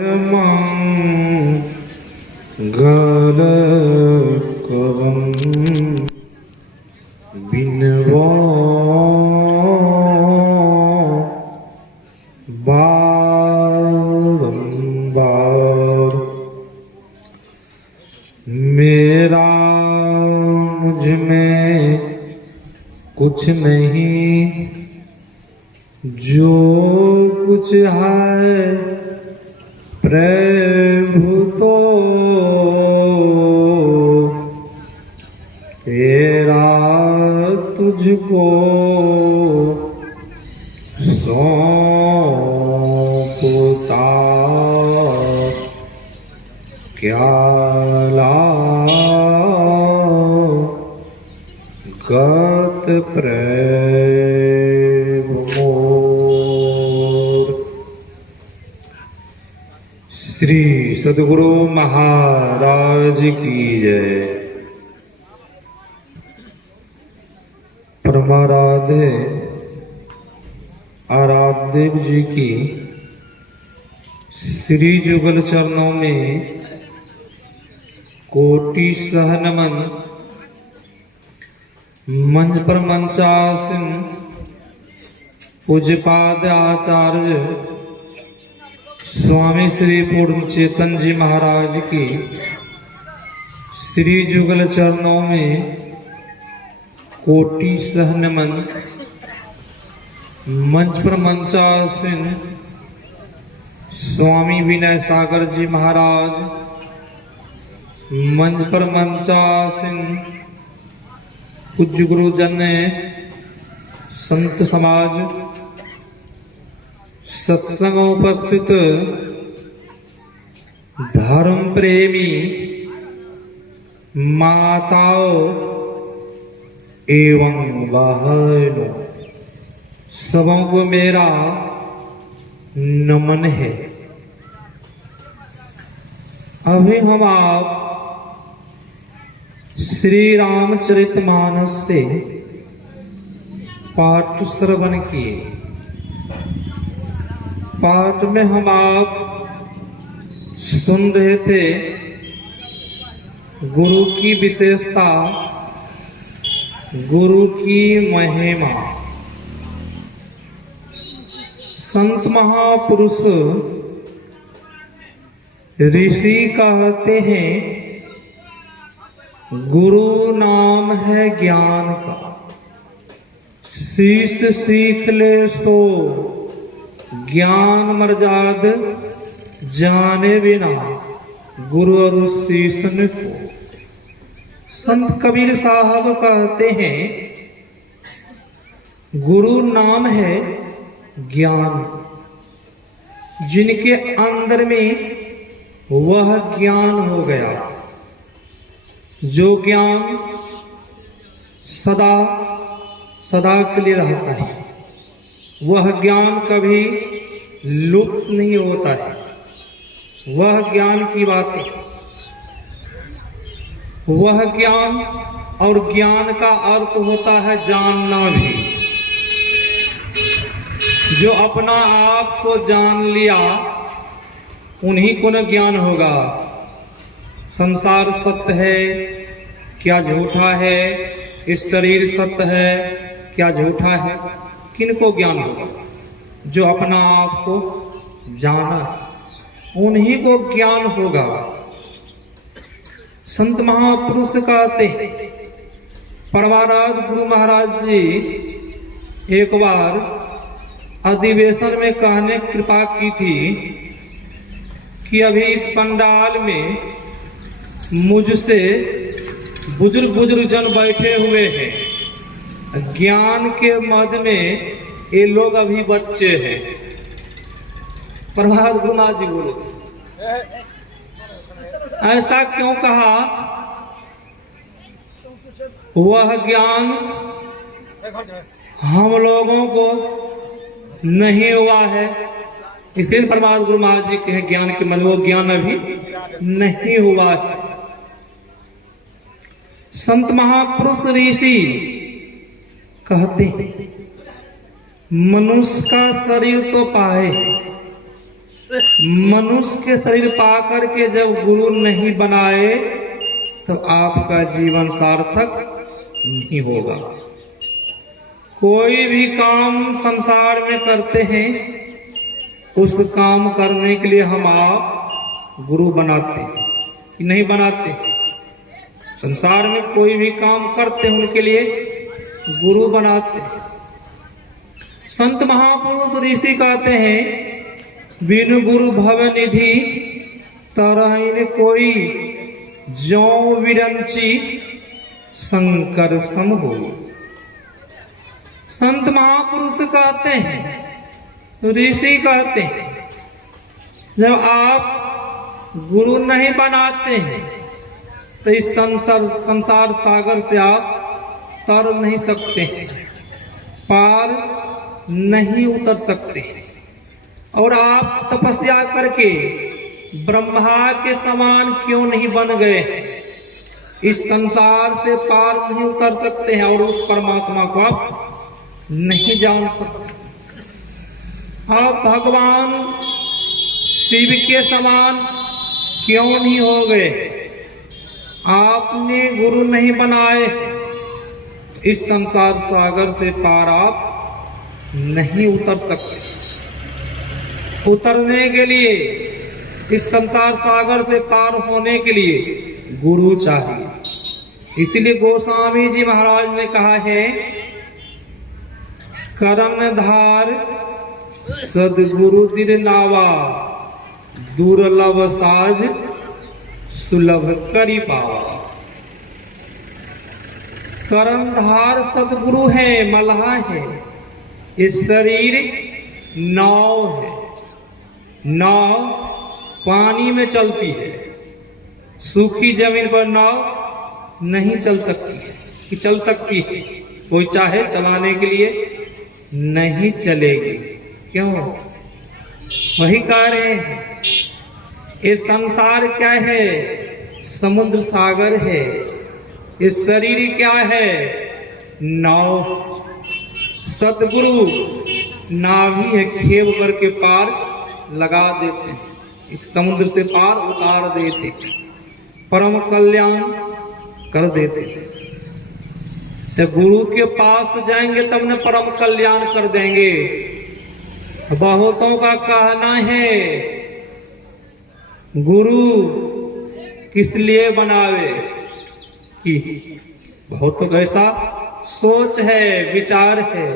मंगल करम बिनवा बारंबार। मेरा मुझ में कुछ नहीं, जो कुछ है प्रभु तो तेरा तुझको सौंपता। क्या लागत प्रेम मोर। श्री सद्गुरु महाराज की जय। परमाराध्य आराध्य जी की श्री जुगल चरणों में कोटि सह नमन। मंच पर मंचासन पूज्यपाद आचार्य स्वामी श्री पूर्ण चेतन जी महाराज की श्री जुगल चरणों में कोटि सह नमन। मंच पर मंचासन स्वामी विनय सागर जी महाराज, मंच पर मंचासन पूज्य गुरुजन संत समाज, सत्संग उपस्थित धर्म प्रेमी माताओं एवं बहनों, सबों को मेरा नमन है। अभी हम आप श्री रामचरितमानस से पाठ श्रवण किए। पाठ में हम आप सुन रहे थे गुरु की विशेषता, गुरु की महिमा। संत महापुरुष ऋषि कहते हैं गुरु नाम है ज्ञान का, शीश सीख ले सो ज्ञान मर्याद जाने बिना गुरु और शीश न को। संत कबीर साहब कहते हैं गुरु नाम है ज्ञान, जिनके अंदर में वह ज्ञान हो गया, जो ज्ञान सदा सदा के लिए रहता है। वह ज्ञान कभी लुप्त नहीं होता है। वह ज्ञान की बातें, वह ज्ञान, और ज्ञान का अर्थ होता है जानना भी। जो अपना आप को जान लिया उन्हीं को न ज्ञान होगा। संसार सत्य है क्या झूठा है, इस शरीर सत्य है क्या झूठा है, किनको ज्ञान होगा? जो अपना आप को जाना उन्हीं को ज्ञान होगा। संत महापुरुष कहते हैं, परमाराध्य गुरु महाराज जी एक बार अधिवेशन में कहने कृपा की थी कि अभी इस पंडाल में मुझसे बुजुर्ग बुजुर्ग जन बैठे हुए हैं, ज्ञान के मद में ये लोग अभी बच्चे हैं। प्रभात गुरु महाराज जी बोले थे, ऐसा क्यों कहा? वह ज्ञान हम लोगों को नहीं हुआ है, इसलिए परमात्मा गुरु महाराज जी कहे ज्ञान के मन, वो ज्ञान अभी नहीं हुआ है। संत महापुरुष ऋषि कहते हैं मनुष्य का शरीर तो पाए मनुष्य के शरीर पाकर के जब गुरु नहीं बनाए तो आपका जीवन सार्थक नहीं होगा। कोई भी काम संसार में करते हैं, उस काम करने के लिए हम आप गुरु बनाते हैं कि नहीं बनाते? संसार में कोई भी काम करते हैं उनके लिए गुरु बनाते हैं। संत महापुरुष ऋषि कहते हैं बिनु गुरु भव निधि तरहिन कोई, जो विरंची शंकर सम हो। संत महापुरुष कहते हैं, ऋषि कहते हैं, जब आप गुरु नहीं बनाते हैं तो इस संसार सागर से आप तर नहीं सकते, पार नहीं उतर सकते। और आप तपस्या करके ब्रह्मा के समान क्यों नहीं बन गए? इस संसार से पार नहीं उतर सकते हैं और उस परमात्मा को आप नहीं जान सकते। आप भगवान शिव के समान क्यों नहीं हो गए? आपने गुरु नहीं बनाए, इस संसार सागर से पार आप नहीं उतर सकते। उतरने के लिए, इस संसार सागर से पार होने के लिए गुरु चाहिए। इसलिए गोस्वामी जी महाराज ने कहा है, कर्णधार सदगुरु दिर नावा, दुर्लभ साज सुलभ करी पावा। कर्णधार सदगुरु है, मल्हा है। इस शरीर नाव है, नाव पानी में चलती है। सूखी जमीन पर नाव नहीं चल सकती है कि चल सकती है? कोई चाहे चलाने के लिए नहीं चलेगी। क्यों? वही कह रहे हैं, ये संसार क्या है? समुद्र सागर है। ये शरीर क्या है? नाव। सतगुरु नावी है, खेव करके पार लगा देते हैं, इस समुद्र से पार उतार देते, परम कल्याण कर देते। तो गुरु के पास जाएंगे तब न परम कल्याण कर देंगे। बहुतों का कहना है गुरु किस लिए बनावे, कि बहुतों का ऐसा सोच है, विचार है,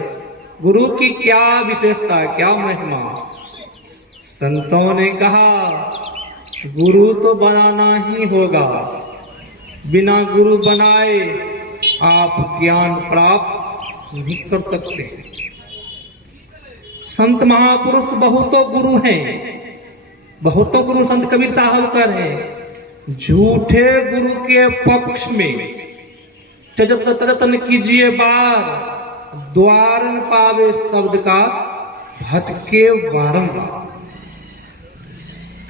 गुरु की क्या विशेषता, क्या महिमा। संतों ने कहा गुरु तो बनाना ही होगा, बिना गुरु बनाए आप ज्ञान प्राप्त नहीं कर सकते। संत महापुरुष बहुतों गुरु हैं, बहुतों गुरु संत कबीर साहब कर हैं। झूठे गुरु के पक्ष में तजतन कीजिए बार, द्वार न पावे शब्द का भटके वारंवार।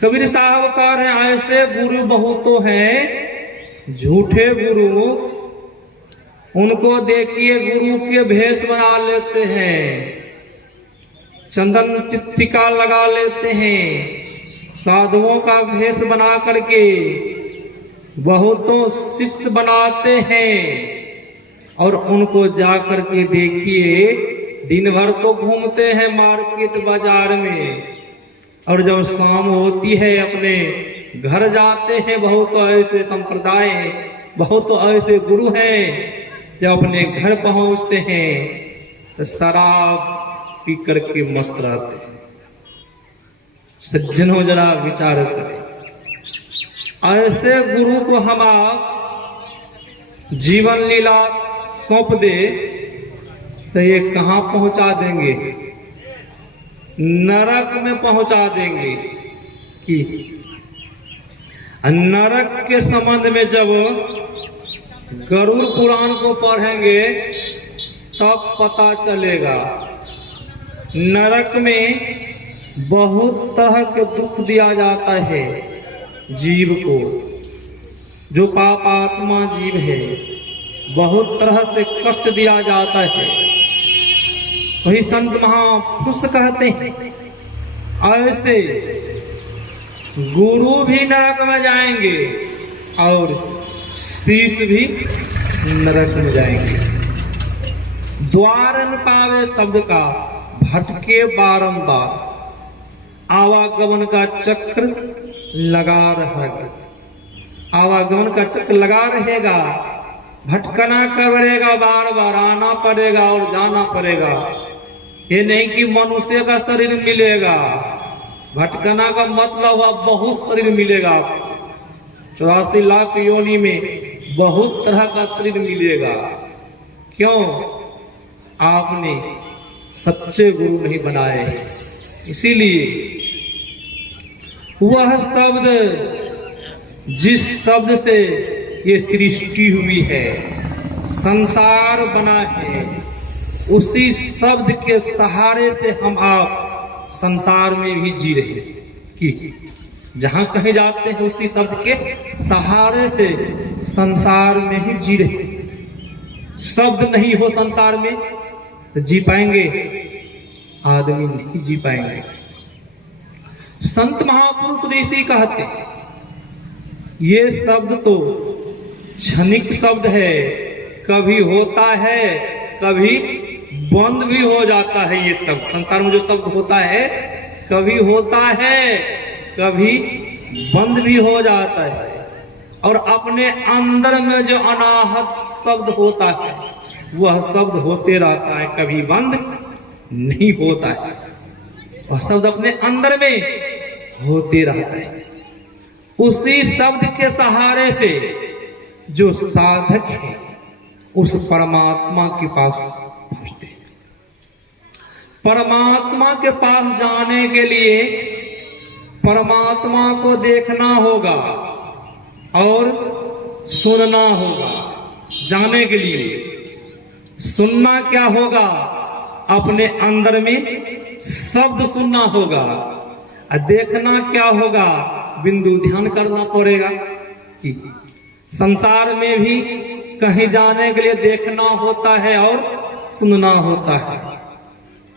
कबीर साहब कह रहे हैं ऐसे गुरु बहुतों हैं, झूठे गुरु। उनको देखिए गुरु के भेष बना लेते हैं, चंदन टीका लगा लेते हैं, साधुओं का भेष बना करके बहुतों शिष्य बनाते हैं। और उनको जा करके देखिए, दिन भर तो घूमते हैं मार्केट बाजार में, और जब शाम होती है अपने घर जाते हैं। बहुत ऐसे संप्रदाय हैं, बहुत ऐसे गुरु हैं, जब अपने घर पहुंचते हैं तो शराब पी करके मस्त रहते हैं। सज्जनों जरा विचार करें, ऐसे गुरु को हम आप जीवन लीला सौंप दे तो ये कहाँ पहुंचा देंगे? नरक में पहुंचा देंगे। कि नरक के संबंध में जब गरुड़ पुराण को पढ़ेंगे तब पता चलेगा। नरक में बहुत तरह के दुख दिया जाता है जीव को, जो पापात्मा जीव है, बहुत तरह से कष्ट दिया जाता है। वही संत महापुरुष कहते हैं ऐसे गुरु भी नरक में जाएंगे और शिष्य भी नरक में जाएंगे। द्वार न पावे शब्द का भटके बारंबार, आवागमन का चक्र लगा रहेगा। आवागमन का चक्र लगा रहेगा, भटकना करेगा, बार बार आना पड़ेगा और जाना पड़ेगा। ये नहीं कि मनुष्य का शरीर मिलेगा, भटकना का मतलब हुआ बहुत शरीर मिलेगा। 84 लाख योनि में बहुत तरह का शरीर मिलेगा। क्यों? आपने सच्चे गुरु नहीं बनाए। इसीलिए वह शब्द, जिस शब्द से ये सृष्टि हुई है, संसार बना है, उसी शब्द के सहारे से हम आप संसार में भी जी रहे हैं। कि जहां कहीं जाते हैं उसी शब्द के सहारे से संसार में ही जी रहे हैं। शब्द नहीं हो संसार में तो जी पाएंगे? आदमी नहीं जी पाएंगे। संत महापुरुष ऋषि कहते हैं ये शब्द तो क्षणिक शब्द है, कभी होता है कभी बंद भी हो जाता है। ये शब्द संसार में जो शब्द होता है कभी होता है कभी बंद भी हो जाता है। और अपने अंदर में जो अनाहत शब्द होता है वह शब्द होते रहता है, कभी बंद नहीं होता है। वह शब्द अपने अंदर में होते रहता है। उसी शब्द के सहारे से जो साधक है उस परमात्मा के पास पहुंचते हैं। परमात्मा के पास जाने के लिए परमात्मा को देखना होगा और सुनना होगा। जाने के लिए सुनना क्या होगा? अपने अंदर में शब्द सुनना होगा। और देखना क्या होगा? बिंदु ध्यान करना पड़ेगा। कि संसार में भी कहीं जाने के लिए देखना होता है और सुनना होता है।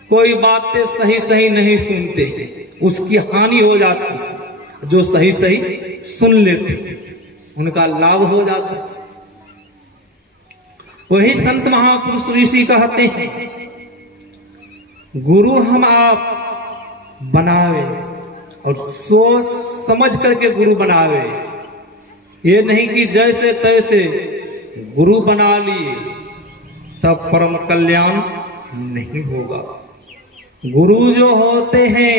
कोई बातें सही सही नहीं सुनते, उसकी हानि हो जाती है। जो सही सही सुन लेते उनका लाभ हो जाता है। वही संत महापुरुष ऋषि कहते हैं गुरु हम आप बनावे और सोच समझ करके गुरु बनावे। ये नहीं कि जैसे तैसे गुरु बना लिए तब परम कल्याण नहीं होगा। गुरु जो होते हैं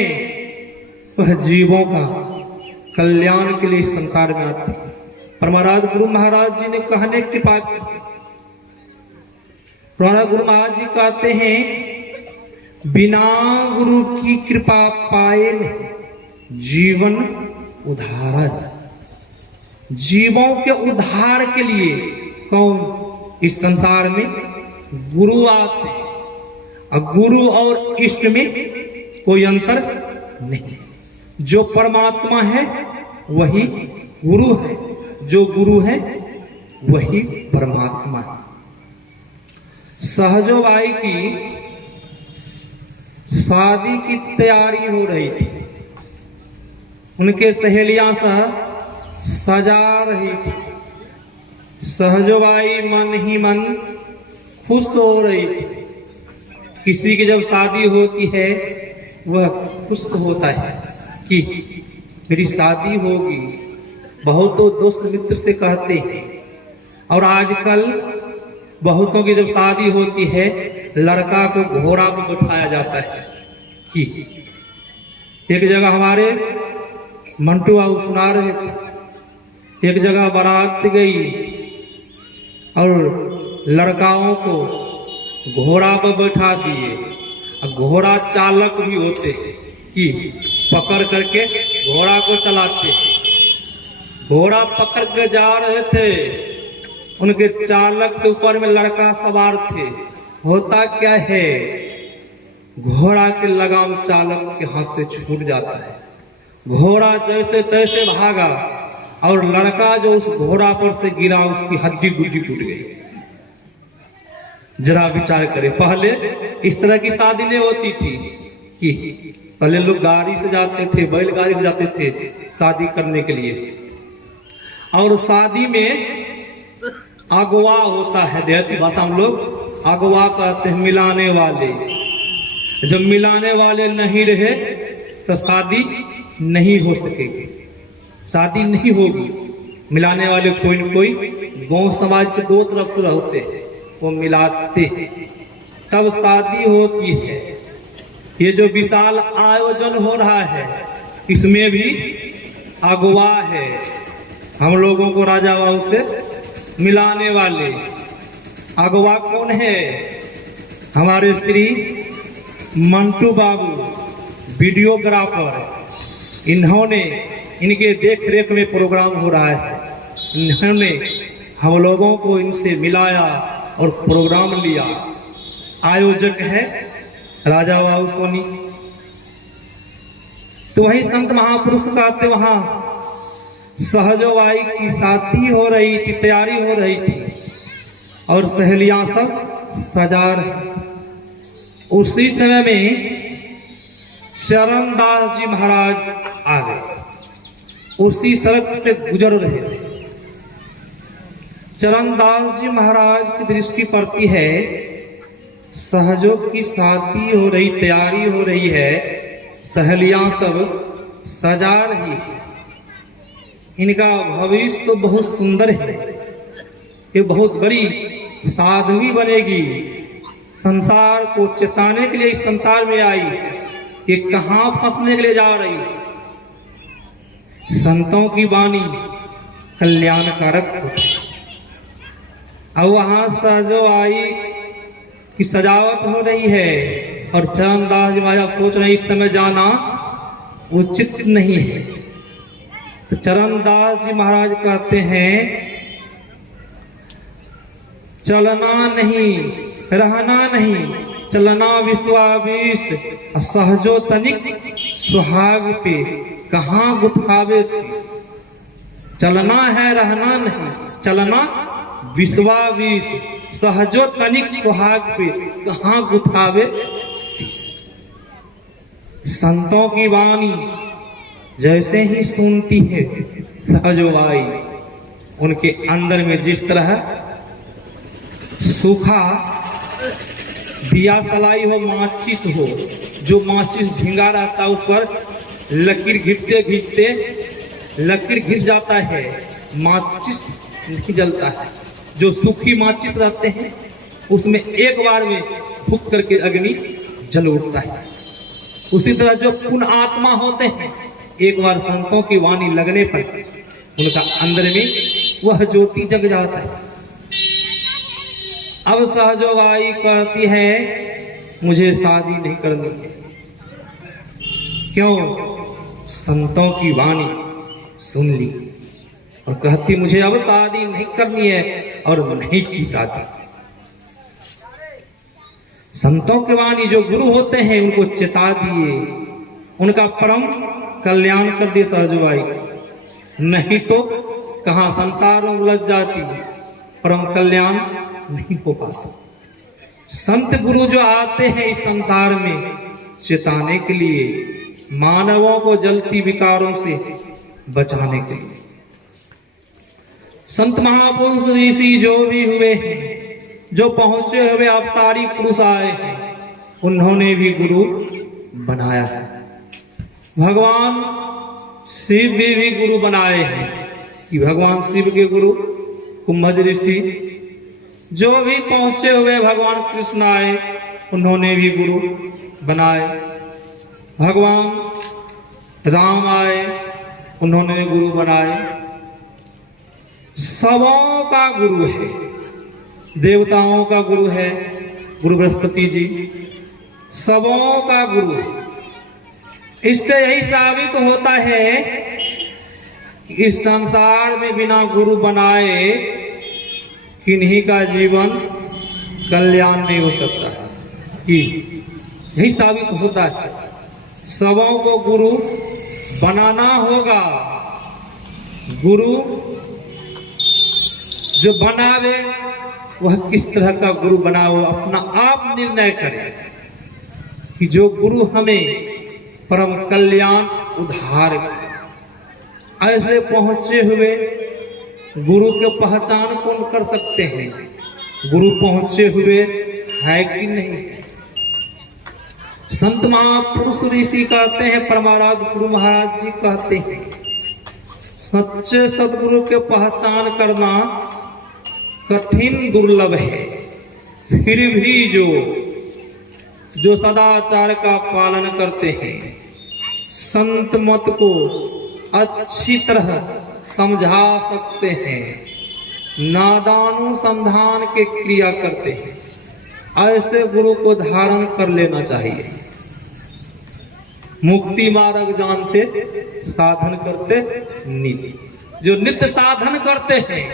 वह जीवों का कल्याण के लिए संसार में आते हैं। परमाराज गुरु महाराज जी ने कहने की कृपा की। परमाराज गुरु महाराज जी कहते हैं बिना गुरु की कृपा पाए जीवन उद्धार। जीवों के उद्धार के लिए कौन इस संसार में? गुरु आते हैं। और गुरु और इष्ट में कोई अंतर नहीं। जो परमात्मा है वही गुरु है, जो गुरु है वही परमात्मा है। सहजो बाई की शादी की तैयारी हो रही थी। उनके सहेलियां सजा रही थी। सहजोबाई मन ही मन खुश हो रही थी। किसी की जब शादी होती है वह खुश होता है कि मेरी शादी होगी। बहुतों दोस्त मित्र से कहते हैं। और आजकल बहुतों की जब शादी होती है लड़का को घोड़ा पर बैठाया जाता है। कि एक जगह हमारे मंटू बाबू सुना रहे थे, एक जगह बारात गई और लड़काओं को घोड़ा पर बैठा दिए। और घोड़ा चालक भी होते हैं कि पकड़ करके घोड़ा को चलाते। घोड़ा पकड़ के जा रहे थे, उनके चालक के ऊपर में लड़का सवार थे। होता क्या है, घोड़ा के लगाम चालक के हाथ से छूट जाता है। घोड़ा जैसे तैसे भागा और लड़का जो उस घोड़ा पर से गिरा उसकी हड्डी गुड्डी टूट गई। जरा विचार करें, पहले इस तरह की शादी नहीं होती थी कि पहले लोग गाड़ी से जाते थे, बैलगाड़ी से जाते थे शादी करने के लिए। और शादी में अगवा होता है, देहाती भाषा हम लोग अगवा कहते हैं, मिलाने वाले। जब मिलाने वाले नहीं रहे तो शादी नहीं हो सकेगी, शादी नहीं होगी। मिलाने वाले कोई न कोई गांव समाज के दो तरफ से रहते हैं, वो मिलाते हैं, तब शादी होती है। ये जो विशाल आयोजन हो रहा है इसमें भी अगवा है, हम लोगों को राजा बाबू से मिलाने वाले। अगवा कौन है? हमारे श्री मंटू बाबू वीडियोग्राफर। इन्होंने, इनके देख रेख में प्रोग्राम हो रहा है, इन्होंने हम लोगों को इनसे मिलाया और प्रोग्राम लिया। आयोजक है राजा बाबू सोनी। तो वही संत महापुरुष कहते वहां सहजोबाई की शादी हो रही थी, तैयारी हो रही थी और सहेलियां सब सजा रही थी। उसी समय में चरणदास जी महाराज आ गए, उसी सड़क से गुजर रहे थे। चरणदास जी महाराज की दृष्टि पड़ती है, सहजों की शादी हो रही, तैयारी हो रही है, सहेलियां सब सजा रही है, इनका भविष्य तो बहुत सुंदर है, ये बहुत बड़ी साध्वी बनेगी, संसार को चेताने के लिए इस संसार में आई, ये कहां फंसने के लिए जा रही है। संतों की वाणी कल्याणकारक होती। अब वहां सहजो आई की सजावट हो रही है और चरणदास जी महाराज सोच रहे इस समय जाना उचित नहीं है। तो चरणदास जी महाराज कहते हैं चलना नहीं, रहना नहीं, चलना विश्वाविश, सहजो तनिक सुहाग पे कहाँ गुथावे शीश। चलना है, रहना नहीं, चलना विश्वाविश, सहजो तनिक सुहाग पे कहाँ गुथावे शीश। संतों की वाणी जैसे ही सुनती है सहजोबाई, उनके अंदर में जिस तरह सूखा दिया सलाई हो, माचिस हो, जो माचिस भिंगा रहता है उस पर लकीर घिसते घिसते लकीर घिस जाता है, माचिस नहीं जलता है। जो सूखी माचिस रहते हैं उसमें एक बार में फूंक करके अग्नि जल उठता है। उसी तरह जो पुण्य आत्मा होते हैं, एक बार संतों की वाणी लगने पर उनका अंदर में वह ज्योति जग जाता है। अब सहजोबाई कहती है मुझे शादी नहीं करनी है। क्यों? संतों की वाणी सुन ली और कहती मुझे अब शादी नहीं करनी है, और नहीं की शादी। संतों की वाणी जो गुरु होते हैं उनको चेता दिए, उनका परम कल्याण कर दिए सहजोबाई, नहीं तो कहां संसार में उलझ जाती, परम कल्याण नहीं हो पाता। संत गुरु जो आते हैं इस संसार में चेताने के लिए, मानवों को जलती विकारों से बचाने के लिए। संत महापुरुष ऋषि जो भी हुए हैं, जो पहुंचे हुए अवतारी पुरुष आए हैं, उन्होंने भी गुरु बनाया है। भगवान शिव भी गुरु बनाए हैं कि भगवान शिव के गुरु कुंभज ऋषि, जो भी पहुंचे हुए भगवान कृष्ण आए उन्होंने भी गुरु बनाए। भगवान राम आए उन्होंने गुरु बनाए। सबों का गुरु है, देवताओं का गुरु है गुरु बृहस्पति जी, सबों का गुरु है। इससे यही साबित होता है कि इस संसार में बिना गुरु बनाए किन्हीं का जीवन कल्याण नहीं हो सकता है। यही साबित होता है, सबों को गुरु बनाना होगा। गुरु जो बनावे वह किस तरह का गुरु बनाओ, अपना आप निर्णय करे कि जो गुरु हमें परम कल्याण उद्धारक है। ऐसे पहुंचे हुए गुरु के पहचान कौन कर सकते हैं? गुरु पहुंचे हुए है कि नहीं? संत महापुरुष ऋषि कहते हैं, परमाराध्य गुरु महाराज जी कहते हैं, सच्चे सतगुरु के पहचान करना कठिन दुर्लभ है। फिर भी जो सदाचार का पालन करते हैं, संत मत को अच्छी तरह समझा सकते हैं, नादानुसंधान के क्रिया करते हैं, ऐसे गुरु को धारण कर लेना चाहिए। मुक्ति मार्ग जानते, साधन करते नित्य। जो नित्य साधन करते हैं,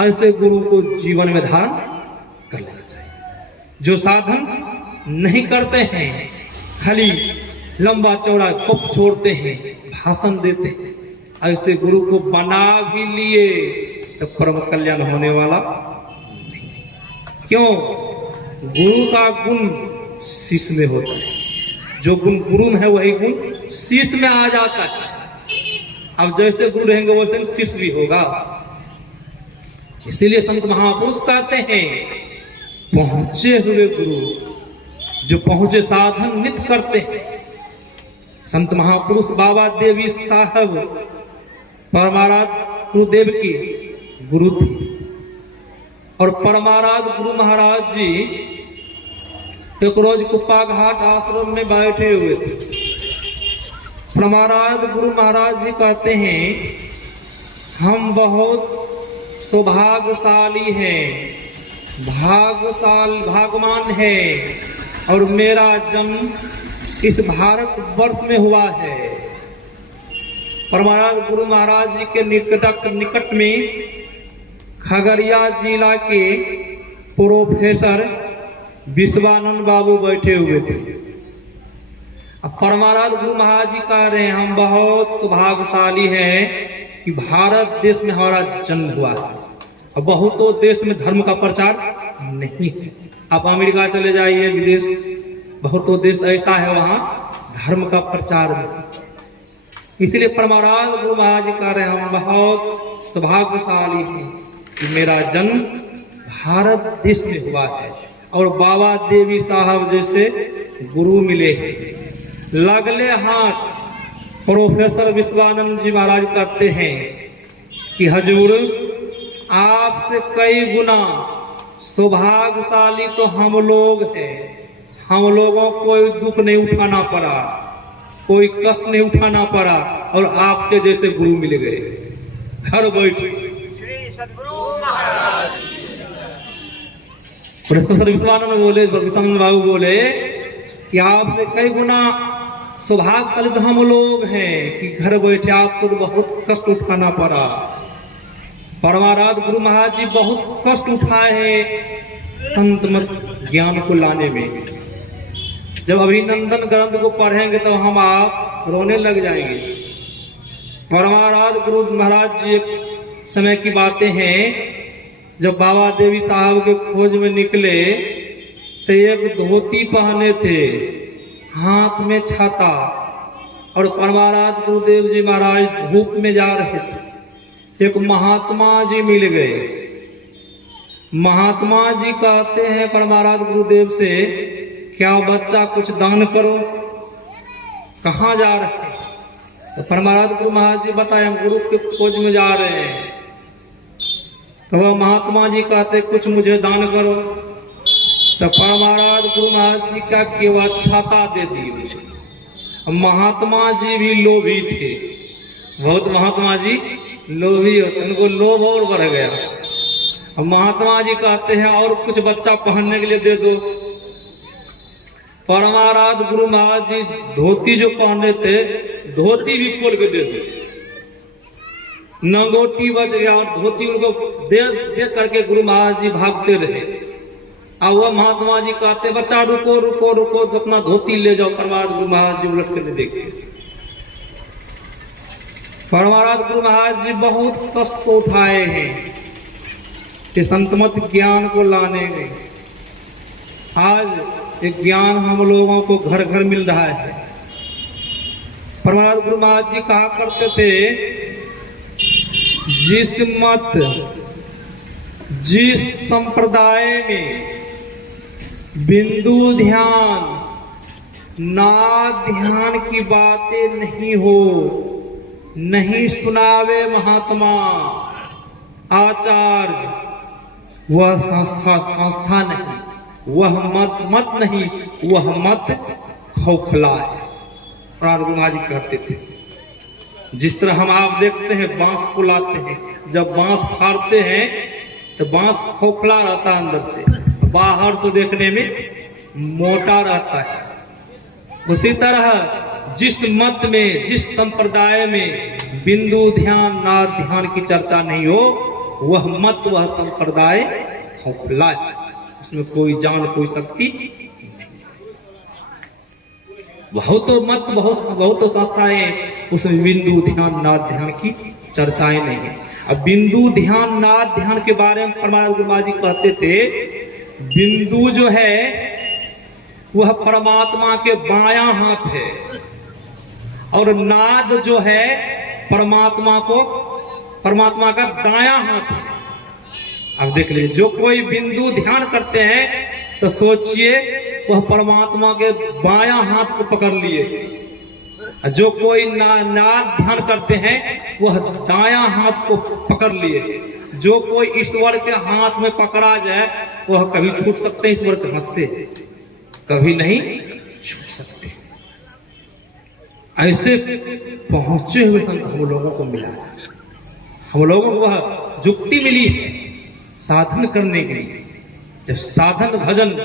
ऐसे गुरु को जीवन में धारण कर लेना चाहिए। जो साधन नहीं करते हैं, खाली लंबा चौड़ा गप छोड़ते हैं, भाषण देते हैं, ऐसे गुरु को बना भी लिए तो परम कल्याण होने वाला नहीं। क्यों? गुरु का गुण शिष्य में होता है। जो गुण गुरु में है वही गुण शिष्य में आ जाता है। अब जैसे गुरु रहेंगे वैसे शिष्य भी होगा। इसीलिए संत महापुरुष कहते हैं, पहुंचे हुए गुरु, जो पहुंचे साधन नित्य करते हैं। संत महापुरुष बाबा देवी साहब परमाराध्य गुरुदेव की गुरु थी और परमाराध्य गुरु महाराज जी एक रोज कुप्पा घाट आश्रम में बैठे हुए थे। परमाराध्य गुरु महाराज जी कहते हैं, हम बहुत सौभाग्यशाली हैं, भागवान है और मेरा जन्म इस भारत वर्ष में हुआ है। परमाराध्य गुरु महाराज जी के निकट में खगड़िया जिला के प्रोफेसर विश्वानंद बाबू बैठे हुए थे। अब परमाराध्य गुरु महाराज जी कह रहे हैं, हम बहुत सौभाग्यशाली हैं कि भारत देश में हमारा जन्म हुआ है। अब बहुतों देश में धर्म का प्रचार नहीं है। आप अमेरिका चले जाइए, विदेश, बहुतों देश ऐसा है वहां धर्म का प्रचार नहीं। इसलिए परमाराध्य गुरु महाराज जी कह रहे हैं, हम बहुत सौभाग्यशाली हैं कि मेरा जन्म भारत देश में हुआ है और बाबा देवी साहब जैसे गुरु मिले हैं। लगले हाथ प्रोफेसर विश्वानंद जी महाराज कहते हैं कि हजूर, आपसे कई गुना सौभाग्यशाली तो हम लोग हैं। हम लोगों को कोई दुख नहीं उठाना पड़ा, कोई कष्ट नहीं उठाना पड़ा और आपके जैसे गुरु मिल गए घर बैठे। श्री सद्गुरु महाराज प्रोफेसर विश्वानंद बोले, विश्वानंद बाबू बोले कि आपसे कई गुना सौभाग्यशाली तो हम लोग हैं कि घर बैठे आपको तो बहुत कष्ट उठाना पड़ा। परमाराध्य गुरु महाराज जी बहुत कष्ट उठाए हैं संत मत ज्ञान को लाने में। जब अभिनंदन ग्रंथ को पढ़ेंगे तो हम आप रोने लग जाएंगे। परमाराध्य गुरु महाराज जी एक समय की बातें हैं, जब बाबा देवी साहब के खोज में निकले तो एक धोती पहने थे, हाथ में छाता, और परमाराध्य गुरुदेव जी महाराज धूप में जा रहे थे। एक महात्मा जी मिल गए। महात्मा जी कहते हैं परमाराध्य गुरुदेव से, क्या बच्चा कुछ दान करो। कहाँ जा रहे हैं? तो परमाराध्य गुरु महाराज जी बताए, हम गुरु के खोज में जा रहे हैं। तो वह महात्मा जी कहते, कुछ मुझे दान करो। तो परमाराध्य गुरु महाराज जी का केवल छाता दे दिए। महात्मा जी भी लोभी थे, बहुत महात्मा जी लोभी होते, उनको लोभ और बढ़ गया। अब महात्मा जी कहते हैं, और कुछ बच्चा पहनने के लिए दे दो। परमाराध्य गुरु महाराज जी धोती जो पहने थे, धोती भी खोल के दे दो। नंगोटी बच गया और धोती उनको दे करके गुरु महाराज जी भागते रहे। अब वह महात्मा जी कहते, बच्चा रुको रुको रुको, तो अपना धोती ले जाओ। परमाराध्य गुरु महाराज जी उलट कर देखे। परमाराध्य गुरु महाराज जी बहुत कष्ट को उठाए हैं कि संतमत ज्ञान को लाने में। आज एक ज्ञान हम लोगों को घर घर मिल रहा है। परमात्मा गुरु महाराज जी कहा करते थे, जिस मत जिस संप्रदाय में बिंदु ध्यान नाद ध्यान की बातें नहीं हो, नहीं सुनावे महात्मा आचार्य, वह संस्था नहीं, वह मत नहीं, वह मत खोखला है। गुरु महाराज जी कहते थे, जिस तरह हम आप देखते हैं बांस को लाते हैं, जब बांस फाड़ते हैं तो बांस खोखला रहता है अंदर से, बाहर से देखने में मोटा रहता है। उसी तरह जिस मत में जिस संप्रदाय में बिंदु ध्यान नाद ध्यान की चर्चा नहीं हो, वह मत वह संप्रदाय खोखला है, उसमें कोई जान कोई शक्ति नहीं। बहुत मत बहुत संस्थाएं उसमें बिंदु ध्यान नाद ध्यान की चर्चाएं नहीं है। अब बिंदु ध्यान नाद ध्यान के बारे में परमात्मा गुरु महाराज जी कहते थे, बिंदु जो है वह परमात्मा के बायां हाथ है, और नाद जो है परमात्मा का दायां हाथ है। अब देख लीजिए, जो कोई बिंदु ध्यान करते हैं तो सोचिए वह परमात्मा के बायां हाथ को पकड़ लिए, जो कोई नाद ध्यान करते हैं वह दायां हाथ को पकड़ लिए। जो कोई ईश्वर के हाथ में पकड़ा जाए वह कभी छूट सकते हैं, ईश्वर के हाथ से कभी नहीं छूट सकते। ऐसे पहुंचे हुए संत हम लोगों को मिला, हम लोगों को वह युक्ति मिली है साधन करने के लिए। जब साधन भजन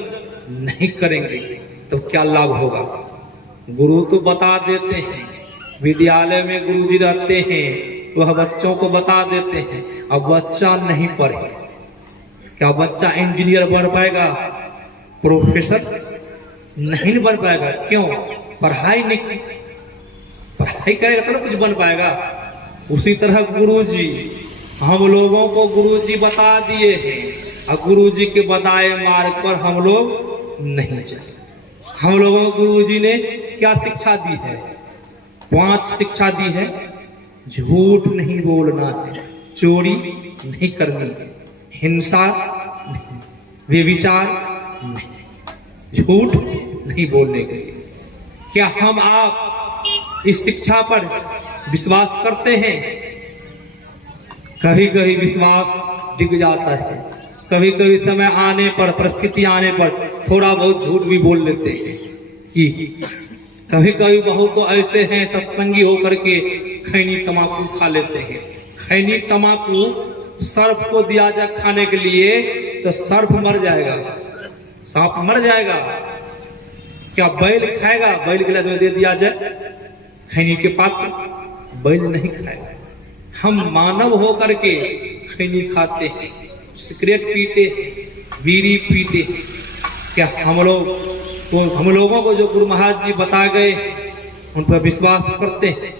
नहीं करेंगे तो क्या लाभ होगा? गुरु तो बता देते हैं, विद्यालय में गुरुजी रहते हैं, वह बच्चों को बता देते हैं। अब बच्चा नहीं पढ़े, क्या बच्चा इंजीनियर बन पाएगा, प्रोफेसर नहीं बन पाएगा? क्यों? पढ़ाई नहीं की। पढ़ाई करेगा तो ना कुछ बन पाएगा। उसी तरह गुरुजी, हम लोगों को गुरुजी बता दिए हैं, और गुरुजी के बताए मार्ग पर हम लोग नहीं चले। हम लोगों को गुरुजी ने क्या शिक्षा दी है? 5 शिक्षा दी है। झूठ नहीं बोलना है, चोरी नहीं करनी है, हिंसा नहीं, व्यभिचार नहीं, झूठ नहीं बोलने के लिए। क्या हम आप इस शिक्षा पर विश्वास करते हैं? कभी कभी विश्वास डिग जाता है, कभी कभी समय आने पर, परिस्थिति आने पर थोड़ा बहुत झूठ भी बोल लेते हैं। कि कभी कभी बहुत तो ऐसे हैं सत्संगी होकर के खैनी तमाकू खा लेते हैं। खैनी तमाकू सर्प को दिया जाए खाने के लिए तो सर्प मर जाएगा, सांप मर जाएगा। क्या बैल खाएगा? बैल के लिए दे दिया जाए खैनी के पात्र, बैल नहीं खाएगा। हम मानव होकर के खैनी खाते हैं, सिगरेट पीते हैं, बीड़ी पीते हैं। क्या हम लोगों को जो गुरु महाराज जी बता गए उन पर विश्वास करते हैं?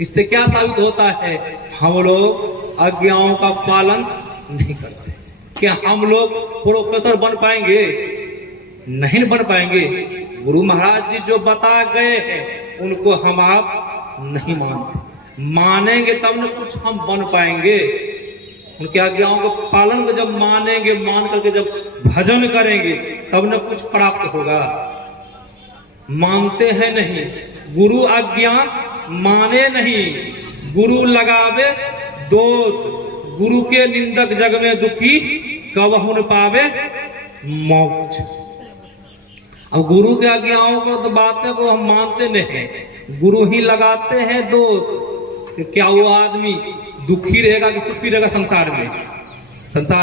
इससे क्या साबित होता है? हम लोग आज्ञाओं का पालन नहीं करते। क्या हम लोग प्रोफेसर बन पाएंगे? नहीं बन पाएंगे। गुरु महाराज जी जो बता गए हैं उनको हम आप नहीं मानते। मानेंगे तब न कुछ हम बन पाएंगे। उनकी आज्ञाओं के पालन को जब मानेंगे, मान करके जब भजन करेंगे तब न कुछ प्राप्त होगा। मानते हैं नहीं, गुरु आज्ञा माने नहीं, गुरु लगावे दोष, गुरु के निंदक जग में दुखी कबहु न पावे मोक्ष। अब गुरु के आज्ञाओं को तो बातें को हम मानते नहीं, गुरु ही लगाते हैं दोष। कि क्या वो आदमी दुखी रहेगा कि सुखी रहेगा? संसार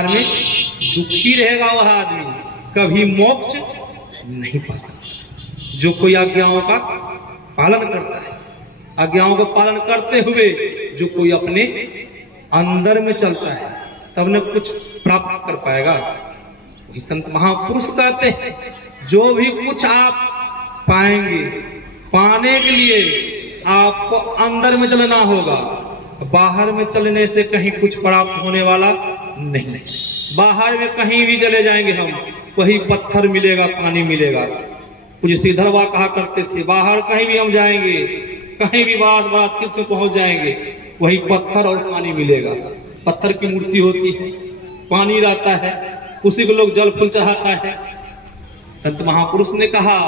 में दुखी रहेगा वह आदमी, कभी मोक्ष नहीं पा सकता। जो कोई आज्ञाओं का पालन करता है, आज्ञाओं को पालन करते हुए जो कोई अपने अंदर में चलता है तब न कुछ प्राप्त कर पाएगा। वही संत महापुरुष कहते हैं, जो भी कुछ आप पाएंगे, पाने के लिए आपको अंदर में चलना होगा। बाहर में चलने से कहीं कुछ प्राप्त होने वाला नहीं। बाहर में कहीं भी चले जाएंगे हम, वही पत्थर मिलेगा, पानी मिलेगा। कुछ श्रीधरवा कहा करते थे, बाहर कहीं भी हम जाएंगे कहीं भी बात तीर्थ में पहुंच जाएंगे, वही पत्थर और पानी मिलेगा। पत्थर की मूर्ति होती है, पानी रहता है, उसी को लोग जल फूल चढ़ाता है। संत महापुरुष ने कहा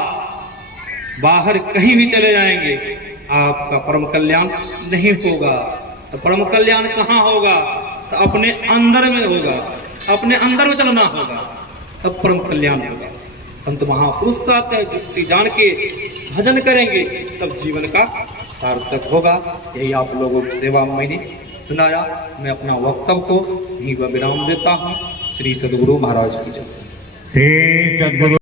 बाहर कहीं भी चले जाएंगे आपका परम कल्याण नहीं होगा। तो परम कल्याण कहाँ होगा? तो अपने अंदर में होगा, अपने अंदर में चलना होगा, तब परम कल्याण होगा। संत महापुरुष कहते हैं युक्ति जान के भजन करेंगे तब जीवन का सार्थक होगा। यही आप लोगों की सेवा में मैंने सुनाया। मैं अपना वक्तव्य को यहीं पर विराम देता हूँ। श्री सद्गुरु महाराज की जय। श्री सद्गुरु